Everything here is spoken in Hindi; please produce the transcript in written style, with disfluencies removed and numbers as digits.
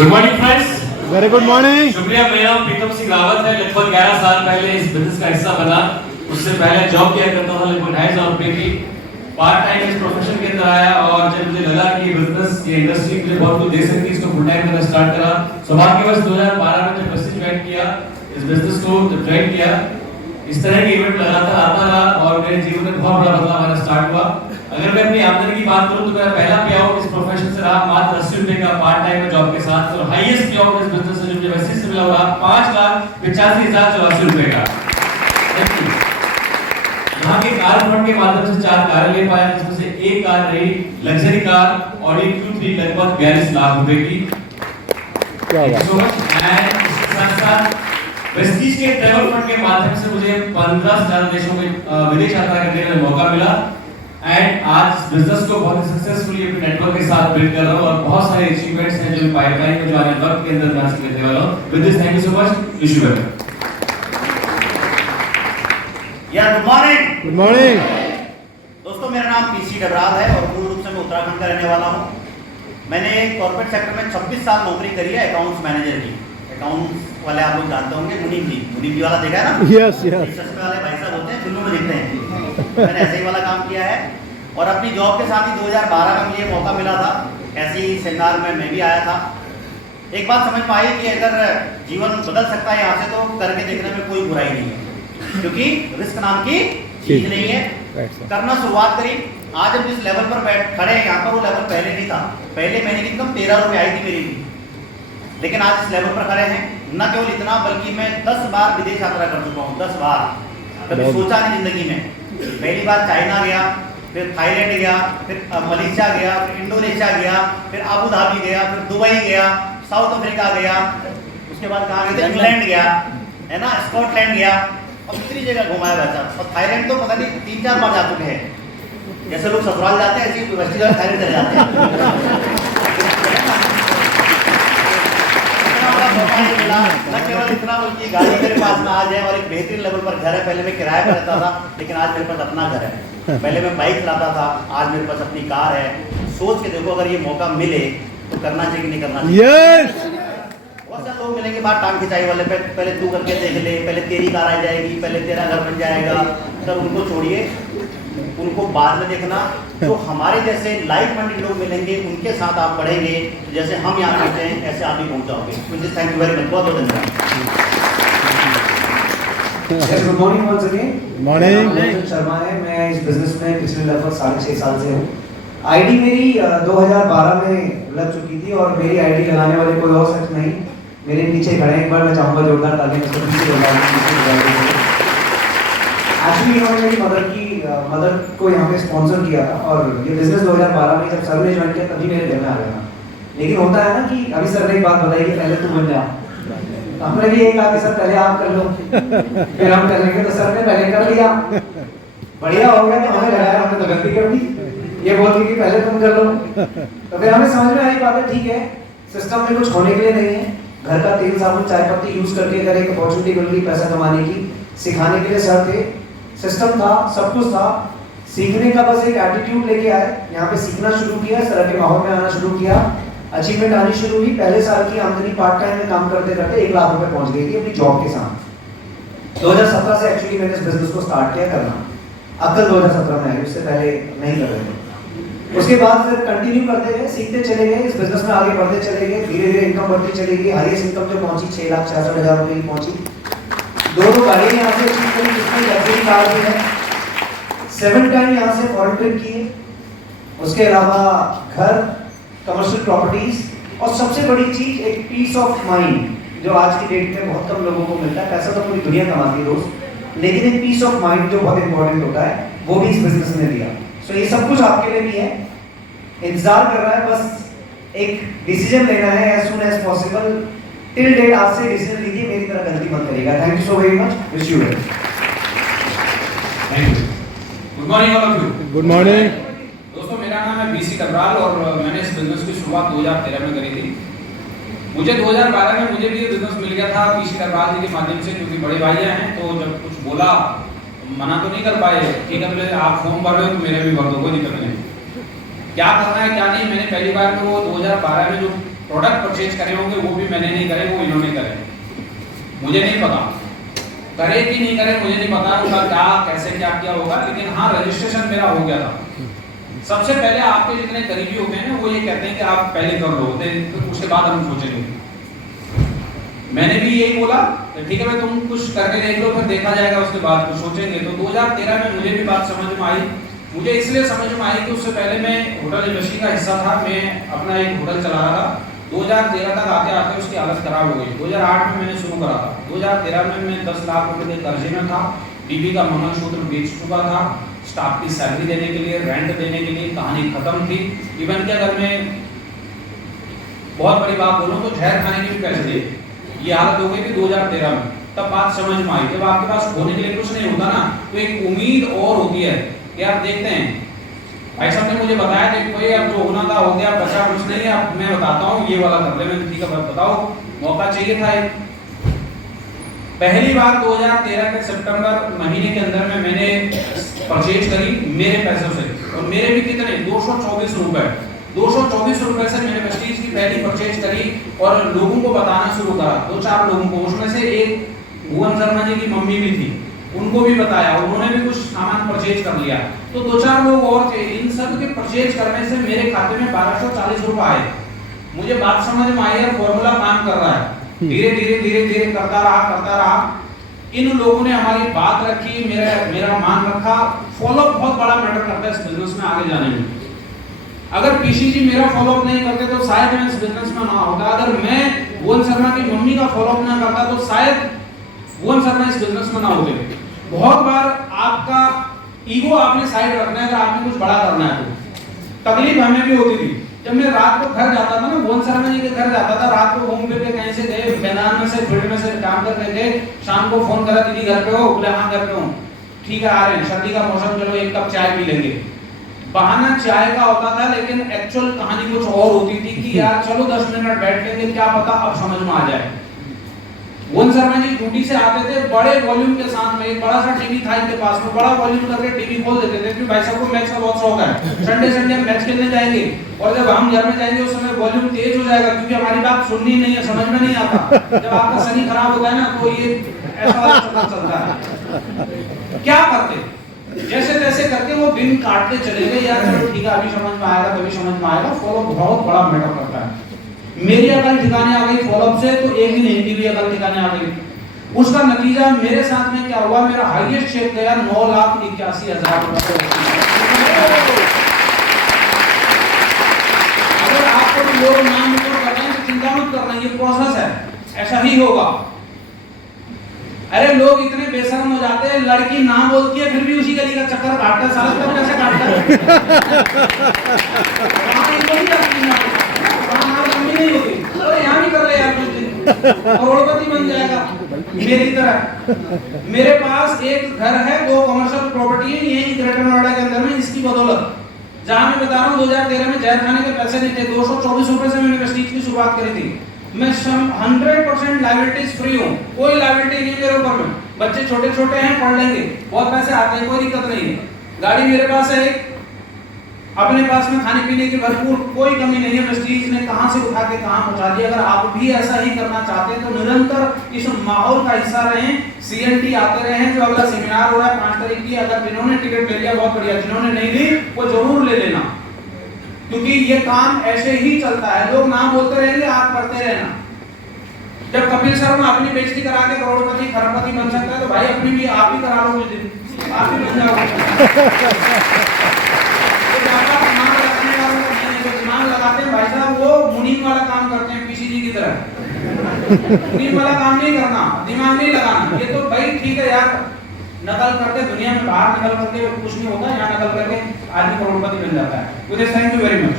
Good morning friends. Very good morning. शुक्रिया। मेरा नाम प्रीतम सिंह रावत है। लगभग 11 साल पहले इस बिजनेस का हिस्सा बना। उससे पहले जॉब किया करता था, लगभग 2,500 रुपए की। पार्ट टाइम इस प्रोफेशन के अंदर आया और जब मुझे लगा कि बिजनेस ये इंडस्ट्री मुझे बहुत कुछ दे सकती है, इसको फुल टाइम करना स्टार्ट करा। सौभाग्यवश 2012 में जब मैसेज ज्वाइन किया, इस बिजनेस को जब ज्वाइन किया, इस तरह के इवेंट लगातार आता रहा और मेरे जीवन में बहुत बड़ा बदलाव आना स्टार्ट हुआ। अगर मैं अपनी आमदनी की बात करूं तो मेरा पहला पे आउट इस प्रोफेशन से रहा मात्र 80 रुपए का पार्ट टाइम जॉब के साथ, और हाईएस्ट पे आउट इस बिजनेस से जो मुझे वैसे से मिला रहा 5,85,084 रुपए का। यहाँ के कार फंड के माध्यम से 4 कार ले पाया, जिसमें से एक कार रही लग्जरी कार ऑडी Q3 लगभग 42 लाख रुपए की। क्या बात है। इसके साथ वेस्टीज के ट्रैवल फंड के माध्यम से मुझे 15 से ज्यादा देशों में विदेश यात्रा करने का मौका मिला। एंड आज बिजनेस को बहुत सक्सेसफुली अपने नेटवर्क के साथ बिल्ड कर रहा हूं और बहुत सारे अचीवमेंट्स हैं जो पाइपलाइन में जो आने वक्त के अंदर मैं हासिल करने वाला हूं। With this thank you so much. Wish you well. या गुड मॉर्निंग। गुड मॉर्निंग दोस्तों, मेरा नाम पीसी डबराल है और मूल रूप से मैं उत्तराखंड का रहने वाला हूं। मैंने कॉर्पोरेट सेक्टर में 26 साल नौकरी करी है अकाउंट्स मैनेजर की। अकाउंट्स वाले आप लोग जानते होंगे, मुनीम जी वाला देखा है ना? Yes yes. सस्ते वाले भाई साहब होते हैं, फिल्मों में दिखते हैं। मैंने ऐसे ही वाला काम किया है और अपनी जॉब के साथ ही 2012 में मुझे मौका मिला था। ऐसे ही सेमिनार में मैं भी आया था। एक बात समझ में आई कि अगर जीवन बदल सकता है यहाँ से तो करके देखने में कोई बुराई नहीं है, क्योंकि रिस्क नाम की चीज नहीं है। करना शुरुआत करी। आज हम जिस लेवल पर खड़े हैं यहाँ पर, वो लेवल पहले नहीं था। पहले महीने की इनकम 13 रुपये आई थी मेरी भी, लेकिन आज इस लेवल पर खड़े हैं। न केवल इतना बल्कि मैं 10 बार विदेश यात्रा कर चुका हूँ। 10 बार। कभी सोचा नहीं जिंदगी में। पहली बार चाइना गया, फिर थाईलैंड गया, फिर मलेशिया गया, फिर इंडोनेशिया गया, फिर आबू धाबी गया, फिर दुबई गया, साउथ अफ्रीका गया, उसके बाद कहाँ गया, इंग्लैंड गया, है ना, स्कॉटलैंड गया, और इतनी जगह घुमाया वैसा। और थाईलैंड तो पता नहीं 3-4 बार जा चुके हैं। जैसे लोग ससुराल जाते हैं ऐसे ही थाईलैंड चले जाते हैं। न केवल इतना बल्कि गाड़ी मेरे पास में आ जाए और एक बेहतरीन लेवल पर घर है। पहले मैं किराए पर रहता था, लेकिन आज मेरे पास अपना घर है। पहले मैं बाइक चलाता था, आज मेरे पास अपनी कार है। सोच के देखो, अगर ये मौका मिले तो करना चाहिए कि नहीं करना चाहिए? यस। बहुत सारे लोग मिलेंगे बात टांग खिंचाई वाले पे, पहले तू करके देख ले, पहले तेरी कार आ जाएगी, पहले तेरा घर बन जाएगा। सर उनको छोड़िए, उनको बाद में देखना। जो हमारे जैसे लाइफ माइंडेड लोग मिलेंगे, उनके साथ आप बढ़ेंगे, तो जैसे हम यहाँ पहुंचे हैं ऐसे आप भी पहुंच जाओगे। Thank you very much. बहुत बहुत धन्यवाद। Good morning once again. Morning. Sharma है। मैं इस बिजनेस में पिछले लगभग 6.5 साल से हूँ। आईडी मेरी 2012 में लग चुकी थी और मेरी आईडी लगाने वाले कोई और शख्स नहीं, मेरे पीछे खड़े हैं। एक बार मैं चाहूँगा जोरदार तालियां इसके पीछे बजा। एक्चुअली इन्होंने मेरी मदर को यहाँ पे स्पॉन्सर किया था और ये बिजनेस 2012 में जब सर ने ज्वाइन किया तभी मेरे घर में आ गया था। लेकिन होता है ना कि अभी सर ने एक बात बताई कि पहले तू बन जा। हमने भी एक कहा कि सर पहले आप कर लो, फिर हम करेंगे। तो सर ने पहले कर लिया, बढ़िया हो गया। तो हमें लगाया, हमने तो गलती कर दी। ये बोलती कि पहले तुम कर लो। तो फिर हमें समझ में आई बात है, ठीक है, सिस्टम में कुछ होने के लिए नहीं है। घर का तेल साबुन चाय पत्ती यूज करके अगर एक अपॉर्चुनिटी मिल गई पैसा कमाने की, सिखाने के लिए सर थे, सिस्टम था, सब कुछ था। सीखने का बस एक एटीट्यूड लेके आए, यहाँ पे सीखना शुरू किया, सर के माहौल में आना शुरू किया, अचीवमेंट आनी शुरू हुई। पहले साल की आमदनी पार्ट टाइम में काम करते करते 1 लाख रुपए पहुंच गई थी अपनी जॉब के साथ। 2017 से एक्चुअली मैंने इस बिजनेस को स्टार्ट किया करना। अक्ल 2017 में आई, उससे पहले नहीं कर रहे थे। उसके बाद फिर कंटिन्यू करते गए, सीखते चले गए, इस बिजनेस में आगे बढ़ते चले गए। धीरे धीरे इनकम बढ़ती चली गई। हाईएस्ट इनकम जो पहुंची 6,66,000 रुपए की पहुंची। 2 गाड़ियां यहाँ से अचीव करी, जिसमें लग्जरी कार भी है। 7 टाइम यहाँ से फॉरेन ट्रिप किए। उसके अलावा घर, कमर्शियल प्रॉपर्टीज और सबसे बड़ी चीज एक पीस ऑफ माइंड, जो आज की डेट में बहुत कम लोगों को मिलता है। पैसा तो पूरी दुनिया कमाती है दोस्त, लेकिन एक पीस ऑफ माइंड जो बहुत इंपॉर्टेंट होता है, वो भी इस बिजनेस ने दिया। सो ये सब कुछ आपके लिए भी है। इंतजार कर रहा है, बस एक डिसीजन लेना है as soon as possible. Till date आज से डिसीजन लीजिए, मेरी तरह गलती मत करिएगा। Thank you so very much. Wish you well. Thank you. Good morning all of you. Good morning. दोस्तों, मेरा नाम है पीसी डबराल और मैंने इस बिजनेस की शुरुआत 2013 में करी थी। मुझे 2012 में मुझे भी ये बिजनेस मिल गया था पीसी डबराल जी के माध्यम से, क्योंकि बड़े भैया हैं। तो जब कुछ बोला, मना तो नहीं कर पाए। ठीक है, बोले आप फॉर्म भर रहे हो तो मेरे भी भर दो, कोई दिक्कत नहीं। क्या करना है क्या नहीं, मैंने पहली बार में वो 2012 में जो प्रोडक्ट परचेज करे होंगे वो भी मैंने नहीं करे, वो इन्होंने करे। मुझे नहीं पता करे कि नहीं करे, मुझे नहीं पता उनका क्या कैसे क्या किया होगा, लेकिन हाँ रजिस्ट्रेशन मेरा हो गया था। सबसे पहले आपके जितने करीबी होते हैं ना वो ये कहते हैं कि आप पहले कर लो, तो उसके बाद हम सोचेंगे। मैंने भी यही बोला ठीक है भाई तुम कुछ करके देख लो, फिर देखा जाएगा उसके बाद कुछ सोचेंगे। तो 2013 में मुझे भी बात समझ में आई। मुझे इसलिए समझ में आई कि उससे पहले मैं होटल इंडस्ट्री का हिस्सा था, मैं अपना एक होटल चला रहा था। 2013 तक आते आते उसकी हालत खराब हो गई। 2008 में मैंने शुरू करा था। 2013 में मैं 10 लाख रुपए के कर्जे में था, बीबी का मंगलसूत्र बेच चुका था, स्टाफ की सैलरी देने के लिए, रेंट देने के लिए, कहानी खत्म थी। इवन कि अगर मैं बहुत बड़ी बात बोलूं तो जहर खाने के भी पैसे दिए। ये हालत हो गई थी 2013 में। तब बात समझ में आई, जब आपके पास होने के लिए कुछ नहीं होता ना तो एक उम्मीद और होती है कि आप देखते हैं। भाई साहब ने मुझे बताया कि कोई अब जो होना था हो गया, बचा कुछ नहीं है, अब मैं बताता हूँ ये वाला कर ले। मैंने ठीक है बताओ, मौका चाहिए था एक। पहली बार 2013 के सितंबर महीने के अंदर में मैंने परचेज करी मेरे पैसों से, और मेरे भी कितने 224 रुपए 224 रुपए से मैंने प्रेस्टीज की पहली परचेज करी और लोगों को बताना शुरू करा, 2-4 लोगों को। उसमें से एक भुवन शर्मा जी की मम्मी भी थी, उनको भी बताया, उन्होंने भी कुछ सामान परचेज कर लिया। तो 2-4 लोग और थे। इन सब के परचेज करने से मेरे खाते में 1240 रुपए आए। मुझे बात समझ में आई और फॉर्मूला काम कर रहा है। धीरे धीरे करता रहा। इन लोगों ने हमारी बात रखी, मेरा मान रखा। फॉलोअप बहुत बड़ा मैटर करता है इस बिजनेस में आगे जाने में। अगर पीसीजी मेरा फॉलोअप नहीं करते तो शायद मैं इस बिजनेस में ना होता। अगर मैं भुवन शर्मा की मम्मी का फॉलोअप ना करता तो शायद भुवन शर्मा इस बिजनेस में ना होते। बहुत बार आपका ईगो आपने साइड रखना है, अगर आपने कुछ बड़ा करना है तो। तकलीफ हमें भी होती थी जब मैं रात को घर जाता था ना, भुवन शर्मा जी के घर जाता था, रात को घूम फिर के कहीं से गए, मैदान में से फील्ड में से काम करके गए, शाम को फोन करा दीदी घर पे हो, बोले हाँ घर पे हूँ, ठीक है आ रहे हैं, सर्दी का मौसम, चलो एक कप चाय पी लेंगे। बहाना चाय का होता था, लेकिन एक्चुअल कहानी कुछ और होती थी कि यार चलो 10 मिनट बैठ लेंगे, क्या पता अब समझ में आ जाए। भुवन शर्मा जी ड्यूटी से आते थे बड़े वॉल्यूम के साथ में, एक बड़ा सा टीवी था इनके पास में, बड़ा वॉल्यूम करके टीवी खोल देते थे, क्योंकि भाई साहब को मैच का बहुत शौक है। संडे मैच खेलने जाएंगे और जब हम घर में जाएंगे उस समय वॉल्यूम तेज हो जाएगा, क्योंकि हमारी बात सुननी नहीं है, समझ में नहीं आता। जब आपका शनि खराब होता है ना तो ये ऐसा चलता है। क्या करते, जैसे तैसे करके वो दिन काटते चले गए। यार चलो ठीक है अभी समझ में आएगा, तभी समझ में आएगा। फॉलो बहुत बड़ा मैटर करता है। मेरी अकल ठिकाने आ गई फॉलोअप से, तो एक दिन इनकी भी अकल ठिकाने आ गई। उसका नतीजा मेरे साथ में क्या हुआ, मेरा हाईएस्ट चेक गया 9,81,000 रुपए। अगर आपको लोग नाम कर रहे हैं तो चिंता मत करना, ये प्रोसेस है, ऐसा ही होगा। अरे लोग इतने बेशर्म हो जाते हैं, लड़की ना बोलती है फिर भी उसी गली का चक्कर काटता है। साला सब कैसे काटता है? नहीं होती, अरे यहाँ भी कर ले यार, कुछ दिन करोड़पति बन जाएगा मेरी तरह। मेरे पास एक घर है, 2 कमर्शियल प्रॉपर्टी है यही ग्रेटर नोएडा के अंदर में, इसकी बदौलत जहां मैं बता रहा हूँ 2013 में जहर खाने के पैसे नहीं थे। 224 रुपए से मैंने प्रेस्टीज की शुरुआत करी थी। मैं 100% लायबिलिटीज फ्री हूँ, कोई लायबिलिटी नहीं मेरे ऊपर में। बच्चे छोटे छोटे हैं, पढ़ लेंगे, बहुत पैसे आते हैं, कोई दिक्कत नहीं है। गाड़ी मेरे पास है, अपने पास में खाने पीने की भरपूर कोई कमी नहीं है। प्रेस्टीज ने कहां से उठा के कहां पहुंचा दिया। अगर आप भी ऐसा ही करना चाहते हैं तो निरंतर इस माहौल का हिस्सा रहें, सीएनटी आते रहें। जो अगला सेमिनार हो रहा है 5 तारीख की, अगर जिन्होंने टिकट ले लिया बहुत बढ़िया, जिन्होंने नहीं ली वो जरूर ले लेना, क्योंकि ये काम ऐसे ही चलता है। लोग नाम बोलते रहेंगे, आप करते रहना। जब कपिल शर्मा अपनी बेइज्जती करा के करोड़पति खरबपति बन सकता है तो भाई अपनी भी आप ही करा लो, कुछ दिन आप ही बन जाओगे। दिमाग लगाते हैं भाई साहब, वो मुनीम वाला काम करते हैं पीसीजी की तरह। मुनीम वाला काम नहीं करना, दिमाग नहीं लगाना। ये तो भाई ठीक है यार, नकल करते दुनिया में बाहर नकल करके कुछ नहीं होता, यहाँ नकल करके आदमी करोड़पति बन जाता है। Thank you very much.